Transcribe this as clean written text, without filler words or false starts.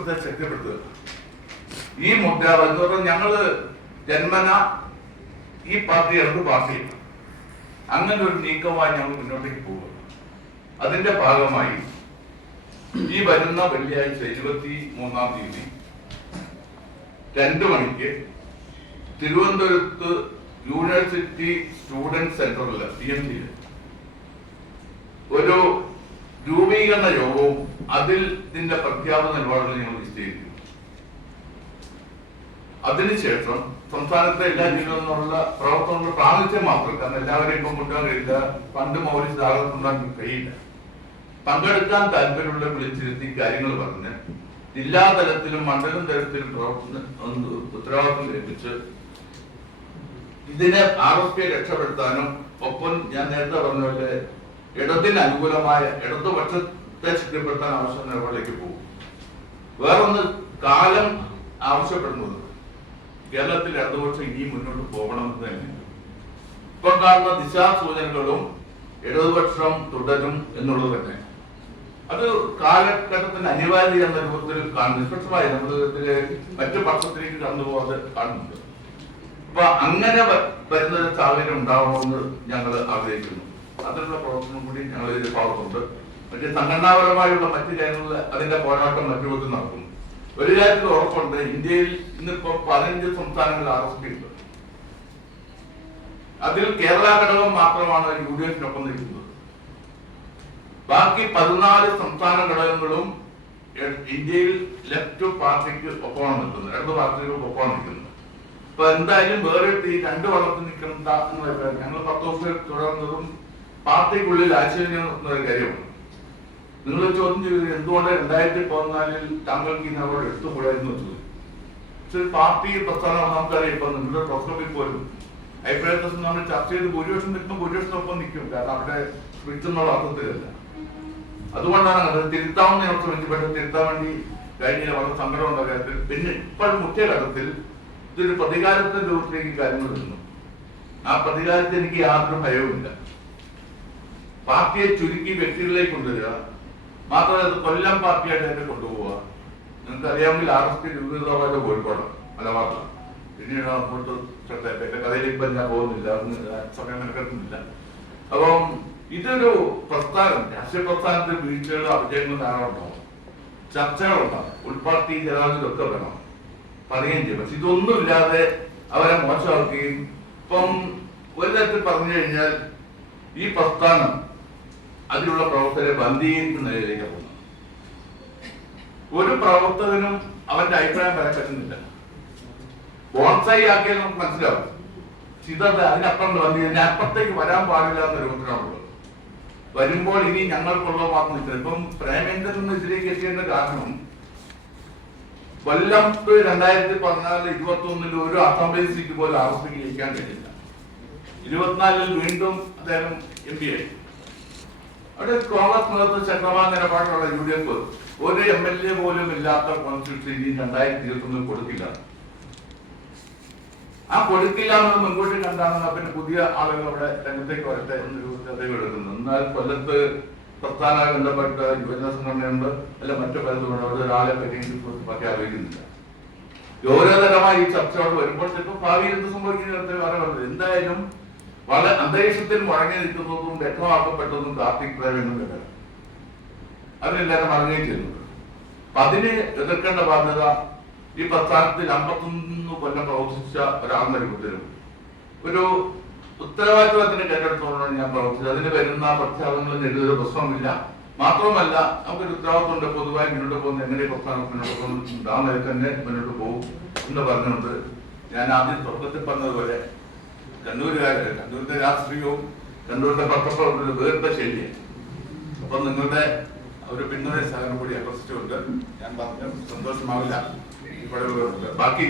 ഇടതുപക്ഷത്തെ ശക്തിപ്പെടുത്തുക. ഈ മുദ്രാവാക്യം ഞങ്ങള് ജന്മന ഈ പാർട്ടി ഇടത് പാർട്ടിയാണ്. അങ്ങനെ ഒരു നീക്കമായി ഞങ്ങൾ മുന്നോട്ടേക്ക് പോകുക. അതിന്റെ ഭാഗമായി ഈ വരുന്ന വെള്ളിയാഴ്ച 23-ാം തീയതി 2 മണിക്ക് തിരുവനന്തപുരത്ത് യൂണിവേഴ്സിറ്റി സ്റ്റുഡന്റ് സെന്ററിൽ TMC ഒരു രൂപീകരണ യോഗവും ഇതിന്റെ പ്രഖ്യാപന നിലപാടുകൾ ഞങ്ങൾ നിശ്ചയിച്ചു. അതിനുശേഷം സംസ്ഥാനത്തെ എല്ലാ ജില്ലകളിൽ നിന്നുള്ള പ്രവർത്തനങ്ങൾ പ്രാതിനിധ്യം മാത്രം, കാരണം എല്ലാവരെയും ഇപ്പം കൊണ്ടുപോകാൻ കഴിയില്ല, ഫണ്ട് മൗലിക കഴിയില്ല. പങ്കെടുക്കാൻ താല്പര്യമുള്ള വിളിച്ചിരുത്തി കാര്യങ്ങൾ പറഞ്ഞ് ജില്ലാ തലത്തിലും മണ്ഡലം തലത്തിലും ഉത്തരവാദിത്വം ലഭിച്ച് ഇതിനെ RSP രക്ഷപ്പെടുത്താനും ഒപ്പം ഞാൻ നേരത്തെ പറഞ്ഞ പോലെ ഇടതിന് അനുകൂലമായ ഇടതുപക്ഷത്തെ ശക്തിപ്പെടുത്താൻ ആവശ്യം നിലപാടിലേക്ക് പോകും. വേറൊന്ന് കാലം ആവശ്യപ്പെടുന്നത് കേരളത്തിൽ ഇടതുപക്ഷം ഇനി മുന്നോട്ട് പോകണമെന്ന് തന്നെ. ഇപ്പം കാണുന്ന ദിശാസൂചനകളും ഇടതുപക്ഷം തുടരും എന്നുള്ളത് തന്നെ അത് കാലഘട്ടത്തിന് അനിവാര്യ എന്ന രൂപത്തിൽ കാണുന്നു. നിഷ്പക്ഷമായി നമ്മുടെ മറ്റു പക്ഷത്തിലേക്ക് കടന്നു പോകാതെ കാണുന്നുണ്ട്. അപ്പൊ അങ്ങനെ വരുന്നൊരു സാഹചര്യം ഉണ്ടാവണമെന്ന് ഞങ്ങൾ ആഗ്രഹിക്കുന്നു. അതിനുള്ള പ്രവർത്തനം കൂടി ഞങ്ങൾ ഇതിൽ ഭാഗത്തുണ്ട്. മറ്റേ സംഘടനാപരമായുള്ള മറ്റു കാര്യങ്ങളിൽ അതിന്റെ പോരാട്ടം മറ്റു വിധത്തിൽ നടക്കും. ഒരു കാര്യത്തിൽ ഉറപ്പുണ്ട്, ഇന്ത്യയിൽ ഇന്നിപ്പോ 15 സംസ്ഥാനങ്ങൾ RSP ഉണ്ട്. അതിൽ കേരള ഘടകം മാത്രമാണ് UDF-നൊപ്പം നിൽക്കുന്നത്. ബാക്കി 14 സംസ്ഥാന ഘടകങ്ങളും ഇന്ത്യയിൽ ലെഫ്റ്റ് പാർട്ടിക്ക് ഒപ്പമാണ് നിൽക്കുന്നത്, ഇടത് പാർട്ടികൾക്ക് ഒപ്പമാണ് നിൽക്കുന്നത്. അപ്പൊ എന്തായാലും വേറെ ഈ 2 വള്ളത്തിൽ നിൽക്കണ്ട എന്ന് പറയുന്നത് ഞങ്ങൾ 10 ദിവസം തുടർന്നതും പാർട്ടിക്കുള്ളിൽ ആശയം ഒരു കാര്യമാണ്. നിങ്ങൾ ചോദ്യം ചെയ്തത് എന്തുകൊണ്ട് 2014 താങ്കൾക്ക് ഈ നിലപാട് എടുത്തുകൂടായിരുന്നു ചോദിച്ചു. പക്ഷെ പാർട്ടി പ്രസ്ഥാനം നമുക്കറിയാം. ഇപ്പൊ നിങ്ങളുടെ പ്രൊഫഷനിൽ പോലും അഭിപ്രായത്തിൽ നമ്മൾ ചർച്ച ചെയ്ത് ഭൂരിപക്ഷം നിൽക്കുമ്പോൾ ഭൂരിപക്ഷത്തിനൊപ്പം നിൽക്കും. കാരണം അവിടെ വിളിച്ചെന്നുള്ള അർത്ഥത്തിലല്ല. അതുകൊണ്ടാണ് അത് തിരുത്താവുന്ന ശ്രമിച്ചപ്പോൾ തിരുത്താൻ വേണ്ടി കഴിഞ്ഞ വളരെ സങ്കടമുള്ള കാര്യത്തിൽ പിന്നെ ഇപ്പോൾ മുഖ്യ ഘട്ടത്തിൽ ഇതൊരു പ്രതികാരത്തിന്റെ രൂപത്തിലേക്ക് കാര്യങ്ങൾ വരുന്നു. ആ പ്രതികാരത്തിൽ എനിക്ക് യാതൊരു ഭയവുമില്ല. പാർട്ടിയെ ചുരുക്കി വ്യക്തികളിലേക്ക് കൊണ്ടുവരിക, മാത്രമല്ല അത് കൊല്ലം പാർട്ടിയായിട്ട് തന്നെ കൊണ്ടുപോവുക. നിങ്ങൾക്ക് അറിയാമെങ്കിൽ RSP രൂപീകൃതമായിട്ട് കോഴിക്കോട് മലബാറിലാണ്. പിന്നീട് അങ്ങോട്ട് കഥയിലേക്ക് ഞാൻ പോകുന്നില്ല, സമയം നടക്കുന്നില്ല. അപ്പം ഇതൊരു പ്രസ്ഥാനം, രാഷ്ട്രീയ പ്രസ്ഥാനത്തിൽ വീഴ്ചകളും അഭിജയങ്ങളും ധാരാളം ഉണ്ടാവും, ചർച്ചകളുണ്ടാവും, ഉൾപാർട്ടി ജനാധിപത്യമൊക്കെ വേണം, പറയുകയും ചെയ്യും. പക്ഷെ ഇതൊന്നുമില്ലാതെ അവരെ മോശമാക്കുകയും ഇപ്പം ഒരു തരത്തിൽ പറഞ്ഞു കഴിഞ്ഞാൽ ഈ പ്രസ്ഥാനം അതിലുള്ള പ്രവർത്തകരെ ബന്ധീകരിക്കുന്ന നിലയിലേക്ക് പോകുന്നു. ഒരു പ്രവർത്തകനും അവന്റെ അഭിപ്രായം പറയാൻ പറ്റുന്നില്ല. ബോൺസായി ആക്കിയാൽ നമുക്ക് മനസ്സിലാവും. ഇതത് അതിനപ്പുറം ബന്ധീകരിച്ച് അപ്പുറത്തേക്ക് വരാൻ പാടില്ല എന്ന രൂപത്തിലാണുള്ളത്. വരുമ്പോൾ ഇനി ഞങ്ങൾക്കുള്ള മാത്രം നിൽക്കുന്നത്. ഇപ്പം പ്രേമേന്ദ്രൻ ഇതിലേക്ക് എത്തിയതിന്റെ കാരണം കൊല്ലം 2014-21 ഒരു അസംബ്ലി സീറ്റ് പോലും RSP ജയിക്കാൻ കഴിയില്ല. 24 വീണ്ടും അദ്ദേഹം MP ആയി. അവിടെ കോൺഗ്രസ് നേതൃത്വം ശക്തമായ നിലപാടുള്ള UDF ഒരു MLA പോലും ഇല്ലാത്ത കോൺസ്റ്റിറ്റ്യൂൻസി 2021 കൊടുക്കില്ല. ആ കൊടുക്കില്ല എന്നത് മുൻകൂട്ടി കണ്ടാണ് പിന്നെ പുതിയ ആളുകൾ അവിടെ രംഗത്തേക്ക് വരട്ടെ എന്ന രൂപത്തിൽ അദ്ദേഹം എടുക്കുന്നത്. എന്നാൽ കൊല്ലത്ത് പ്രസ്ഥാനമായി ബന്ധപ്പെട്ട യുവജന സംഘടനയുണ്ട്, അല്ല മറ്റു പലതുകൊണ്ട് അവിടെ ഒരാളെ പറ്റി ആലോചിക്കുന്നില്ല. ഗൗരവതരമായി ഈ ചർച്ചയോട് വരുമ്പോൾ ചിലപ്പോൾ ഭാവിയിൽ എന്ത് സംഭവിക്കുന്ന പറയുന്നത് എന്തായാലും വളരെ അന്തരീക്ഷത്തിൽ മുഴങ്ങി നിൽക്കുന്നതും വ്യക്തമാക്കപ്പെട്ടതും കാർത്തിക് പ്രേമേന്ദ്രന്റെ അതിനെല്ലാവരും അറിയുകയും ചെയ്യുന്നുണ്ട്. അപ്പൊ അതിനെ എതിർക്കേണ്ട ബാധ്യത ഈ പ്രസ്ഥാനത്തിൽ 51 കൊല്ലം പ്രവർത്തിച്ച ഒരാളെന്ന രൂപത്തിലും ഒരു ഉത്തരവാദിത്വത്തിന് കേട്ടെടുത്തോണ്ടാണ് ഞാൻ പ്രവർത്തിച്ചത്. അതിന് വരുന്ന പ്രഖ്യാപനങ്ങളിൽ എഴുതൊരു പ്രശ്നമില്ല. മാത്രമല്ല നമുക്കൊരു ഉത്തരവാദിത്വമുണ്ട്, പൊതുവായി മുന്നോട്ട് പോകുന്ന എങ്ങനെ പ്രസ്ഥാനം മുന്നോട്ട് പോകുന്നുണ്ട് ആ നിലയിൽ തന്നെ മുന്നോട്ട് പോകും എന്ന് പറഞ്ഞുകൊണ്ട് ഞാൻ ആദ്യം തുടക്കത്തിൽ പറഞ്ഞതുപോലെ കണ്ണൂരിന്റെ രാഷ്ട്രീയവും കണ്ണൂരിന്റെ പത്രപ്രവർത്തനവും വേറിട്ട ശൈലിയാണ്. അപ്പൊ നിങ്ങളുടെ ഒരു പിന്തുണ സഹകരണം കൂടി ആകർഷിച്ചുകൊണ്ട് ഞാൻ പറഞ്ഞു സന്തോഷമാവില്ല. ബാക്കി